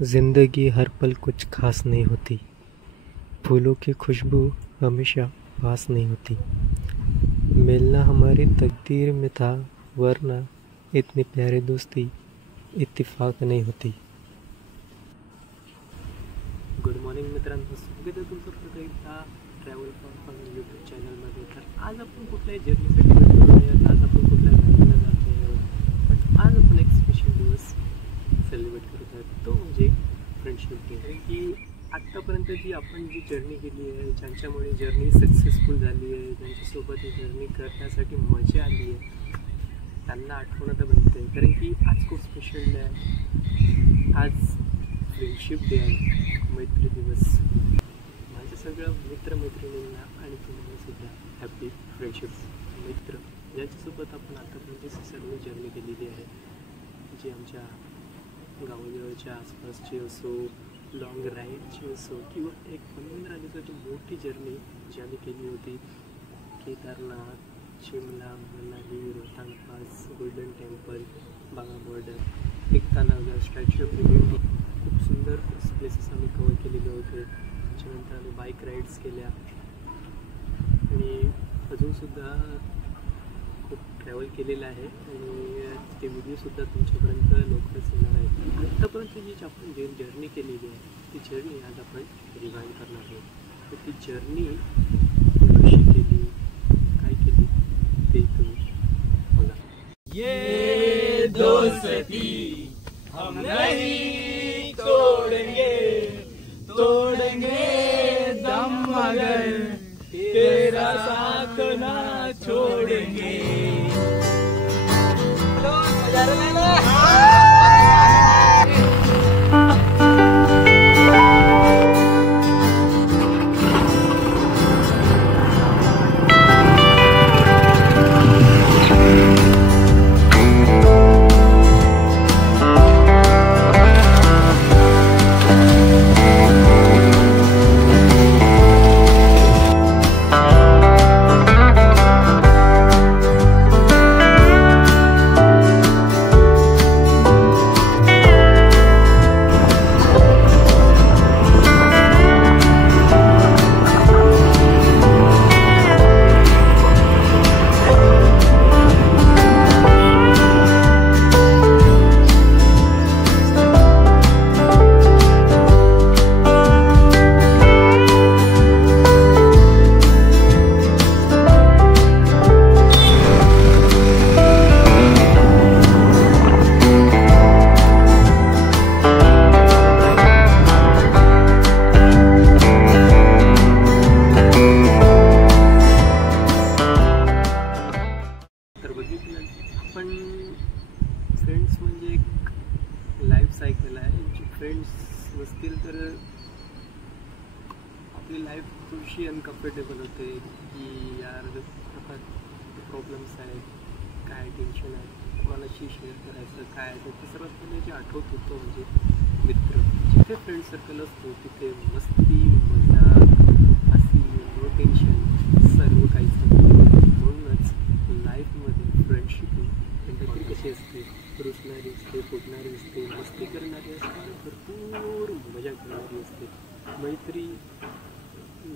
जिंदगी हर पल कुछ खास नहीं होती। फूलों की खुशबू हमेशा पास नहीं होती। मिलना हमारी तकदीर में था, वरना इतनी प्यारी दोस्ती इत्तेफाक नहीं होती। गुड मॉर्निंग मित्रांनो, स्वागत आहे तुमचं परत एकदा ट्रॅव्हल फॉर फन यूट्यूब चॅनलमध्ये. तर आज आपण कुठल्याही जर्नीसाठी भेटतो, आज आपण कुठल्या गाडीला जातो आहे, पण आज आपण एक स्पेशल दिवस सेलिब्रेट करत आहोत, तो म्हणजे फ्रेंडशिप डे. कारण की आत्तापर्यंत आपण जी जर्नी केली आहे, ज्यांच्यामुळे जर्नी सक्सेसफुल झाली आहे, ज्यांच्यासोबत ही जर्नी करण्यासाठी मजा आली आहे, त्यांना आठवण तर बनते. कारण की आज खूप स्पेशल डे आहे. आज फ्रेंडशिप डे आहे, मैत्री दिवस. माझ्या सगळ्या मित्रमैत्रिणींना आणि तुम्हाला सुद्धा हॅपी फ्रेंडशिप. मित्र ज्यांच्यासोबत आपण आतापर्यंत सर्व जर्नी केलेली आहे, जी आमच्या गावाजवळच्या आसपासची असो, लॉंग राईडची असो, किंवा एक 15 दिवसाची मोठी जर्नी जी आम्ही केली होती. Kedarnath, Shimla, Manali, Rohtang pass, golden temple, Wagah border, Ektanagar, statue of unity, खूप सुंदर प्लेसेस आम्ही कवर केलेले होते. त्याच्यानंतर आम्ही बाईक राईड्स केल्या आणि अजूनसुद्धा खूप ट्रॅव्हल केलेलं आहे आणि ते व्हिडिओसुद्धा तुमच्यापर्यंत लवकरच येणार आहेत. आत्तापर्यंत जी आपण जर्नी केलेली आहे, ती जर्नी आज आपण रिवाइंड करणार आहोत. तर ती जर्नी कशी केली, काय केली, ते तुम्ही बघा. ये दोस्ती हम नहीं तोड़ेंगे, तोड़ेंगे दम मगर तेरा साथ ना छोड़ेंगे. पण फ्रेंड्स म्हणजे एक लाईफ सायकल आहे. जी फ्रेंड्स नसतील तर आपली लाईफ थोडीशी अनकम्फर्टेबल होते, की यार प्रॉब्लेम्स आहेत, काय टेन्शन आहे, कोणाशी शेअर करायचं, काय आहे ते सर्वात पहिले जे आठवत होतं म्हणजे मित्र. जिथे फ्रेंड सर्कल असतो तिथे मस्ती, मजा, हसी, नो टेन्शन, सर्व काहीच नाही. म्हणूनच लाईफमध्ये फ्रेंडशिप कंडक्टरी कशी असते, रुसणारी असते, फुटणारी असते, मस्ती करणारी असते, भरपूर मजा करणारी असते. मैत्री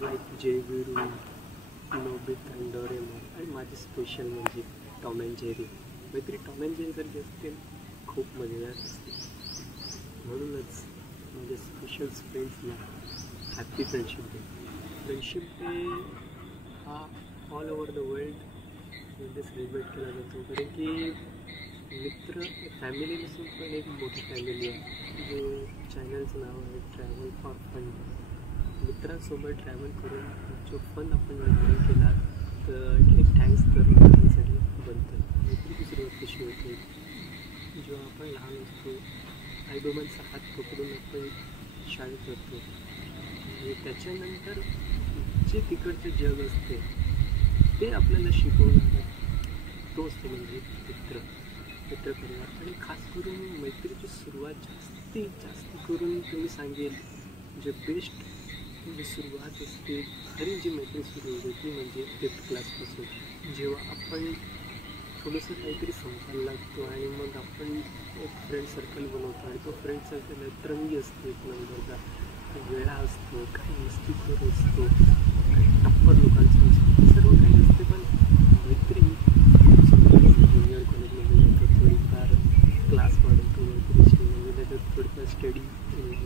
लाईक जयवीरू, नोबिता आणि डोरेमॉन, आणि माझी स्पेशल म्हणजे टॉम अँड जेरी. मैत्री टॉम अँड जेरी सारखी असते, खूप मजेदार असते. म्हणूनच माझ्या special फ्रेंड्सला happy friendship day. Friendship day हा ऑल ओव्हर द वर्ल्ड मध्ये सेलिब्रेट केला जातो. कारण की मित्र फॅमिली नसून पण एक मोठी फॅमिली आहे. जो चॅनलचं नाव आहे ट्रॅव्हल फॉर फन. मित्रांसोबत ट्रॅव्हल करून जो फन आपण एन्जॉय केला, तर एक थँक्स तर मित्रांसाठी बनतं. मैत्रीची सुरुवात कशी होते, जेव्हा आपण लहान असतो, आईबाबांचा हात पकडून आपण शाळेत जातो आणि त्याच्यानंतर जे तिकडचे जग असते ते आपल्याला शिकवणार, तो असतो म्हणजे मित्रपरिवार. आणि खास करून मैत्रीची सुरुवात जास्तीत जास्त करून तुम्ही सांगेल जे बेस्ट जी सुरुवात असते, खरी जी मैत्री सुरू होते ती म्हणजे 5th क्लासपासून. जेव्हा आपण थोडंसं काहीतरी समजायला लागतो आणि मग आपण एक फ्रेंड सर्कल बनवतो आणि तो फ्रेंड सर्कल रंगी असतो एक नंबरचा, वेळा असतो, काही मस्तीखोर असतो, काही टप्पर लोकांचं असतो, सर्व काही असते. पण मैत्री ज्युनियर कॉलेजमध्ये जातात, थोडीफार क्लास वाढवतो मैत्रीची, म्हणजे त्याच्यात थोडीफार स्टडी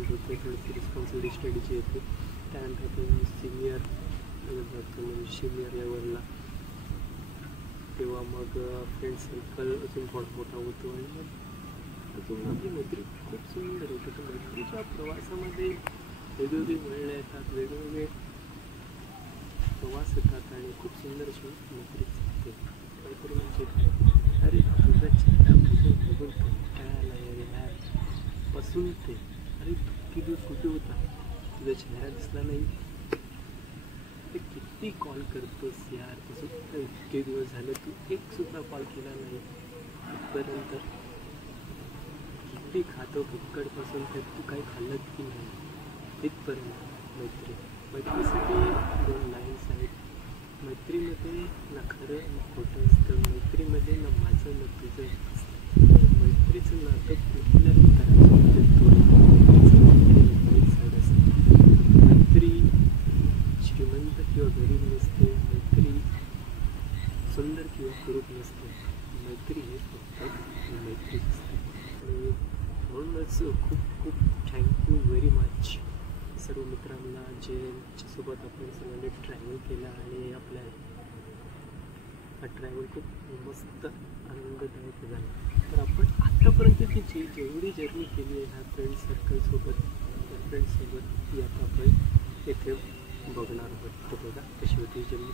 होते, थोडीशी रिस्पॉन्सिबिलिटी स्टडीची येते. त्यानंतर आपण सिनियर जातो म्हणजे सिनियर लेवलला, तेव्हा मग फ्रेंड सर्कल अजून थोडा मोठा होतो आणि मग अजून आपली मैत्री खूप सुंदर होते. तर मैत्रीच्या प्रवासामध्ये वेगवेगळी वळणं येतात, वेगवेगळे प्रवास येतात आणि खूप सुंदर अशी मैत्री चालते. मैत्री म्हणजे काय, अरे तुझा चेहरा बघून कंटाळा यार पासून ते, अरे किती दिवस कुठे होता, तुझा चेहरा दिसला नाही, ते किती कॉल करतोस यार, तसं इतके दिवस झाले तू एक सुद्धा कॉल केला नाही, इथपर्यंत किती खातो फुक्कडपासून तर तू काही खाल्लं की नाही, इथपर्यंत मैत्री. मैत्रीसाठी 2 लाईन्स आहेत. मैत्रीमध्ये ना खरं ना खोटं असतं, मैत्रीमध्ये ना माझं ना तुझं असतं, मैत्रीचं नातं कुठल्याही तऱ्हेचं असतं. मैत्री श्रीमंत किंवा गरीब नसते, मैत्री सुंदर किंवा कुरूप नसते, मैत्री हे फक्त मैत्रीच असते. आणि म्हणूनच खूप खूप थँक्यू व्हेरी मच सर्व मित्रांना ज्यांच्यासोबत आपण सगळ्यांनी ट्रॅव्हल केला आणि आपल्या हा ट्रॅव्हल खूप मस्त आनंददायक झाला. तर आपण आत्तापर्यंतची जेवढी जर्नी केली आहे ह्या फ्रेंड सर्कलसोबत, त्या फ्रेंड्ससोबत, ती आता आपण येथे बघणार आहोत. तर बघा कशी होती जर्नी.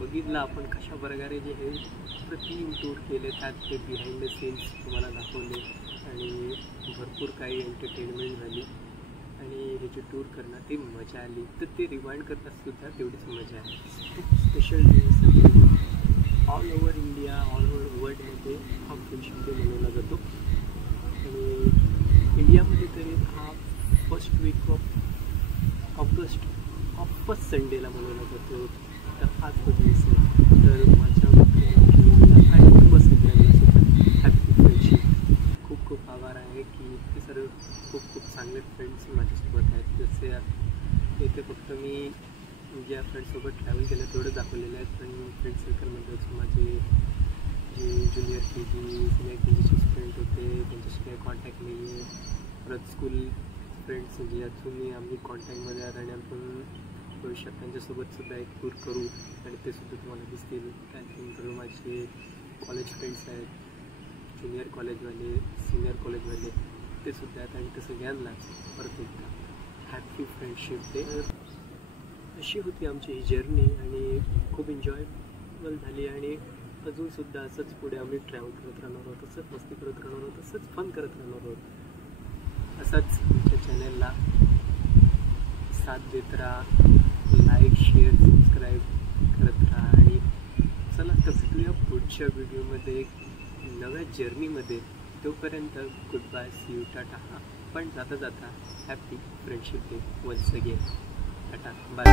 बघितलं आपण कशा प्रकारे जे हे प्रतिम टूर केले, त्यात ते बिहाइंड द सीन्स तुम्हाला दाखवले आणि भरपूर काही एंटरटेनमेंट झाली आणि हे जे टूर करण्यात ती मजा आली. तर ते रिवाइंड करतात सुद्धा तेवढीच मजा आहे. खूप स्पेशल दिवस all over India, all over वर्ल्डमध्ये हा फ्रेंडशिप डे मनवला जातो आणि इंडियामध्ये तरी हा first week of August first संडेला मनवला जातो. तर हाच तो दिवस आहे. तर माझ्या मित्रांना आणि कुटुंब सगळ्यांना सुद्धा हॅपी फ्रेंडशिप. खूप खूप आभार आहे की ते सर्व खूप खूप चांगले फ्रेंड्स माझ्यासोबत आहेत. जसे इथे फक्त मी ज्या फ्रेंड्ससोबत ट्रॅव्हल केलं तेवढं दाखवलेलं आहे, पण फ्रेंड सर्कलमध्येच माझे जे junior K G senior K जीचे फ्रेंड होते त्यांच्याशी काही कॉन्टॅक्ट नाही आहे. परत स्कूल फ्रेंड्स ज्यातून आम्ही कॉन्टॅक्टमध्ये आहात आणि आपण भविष्यात त्यांच्यासोबतसुद्धा एक टूर करू आणि ते सुद्धा तुम्हाला दिसतील. त्यानंतर माझे कॉलेज फ्रेंड्स आहेत, ज्युनियर कॉलेजवाले, सिनियर कॉलेजवाले, ते सुद्धा आहेत आणि ते सगळ्यांना परत एकदा हॅपी फ्रेंडशिप डे. अशी होती आमची ही जर्नी आणि खूप एन्जॉयबल झाली आणि अजूनसुद्धा असंच पुढे आम्ही ट्रॅव्हल करत राहणार आहोत, तसंच मस्ती करत राहणार आहोत, तसंच फन करत राहणार आहोत. असाच आमच्या चॅनलला साथ देत राहा, लाईक शेअर सबस्क्राईब करत राहा आणि चला तर भेटूया पुढच्या व्हिडिओमध्ये नव्या जर्नीमध्ये. तोपर्यंत good bye, see you, tata. पण जाता जाता happy friendship day once again. Tata bye.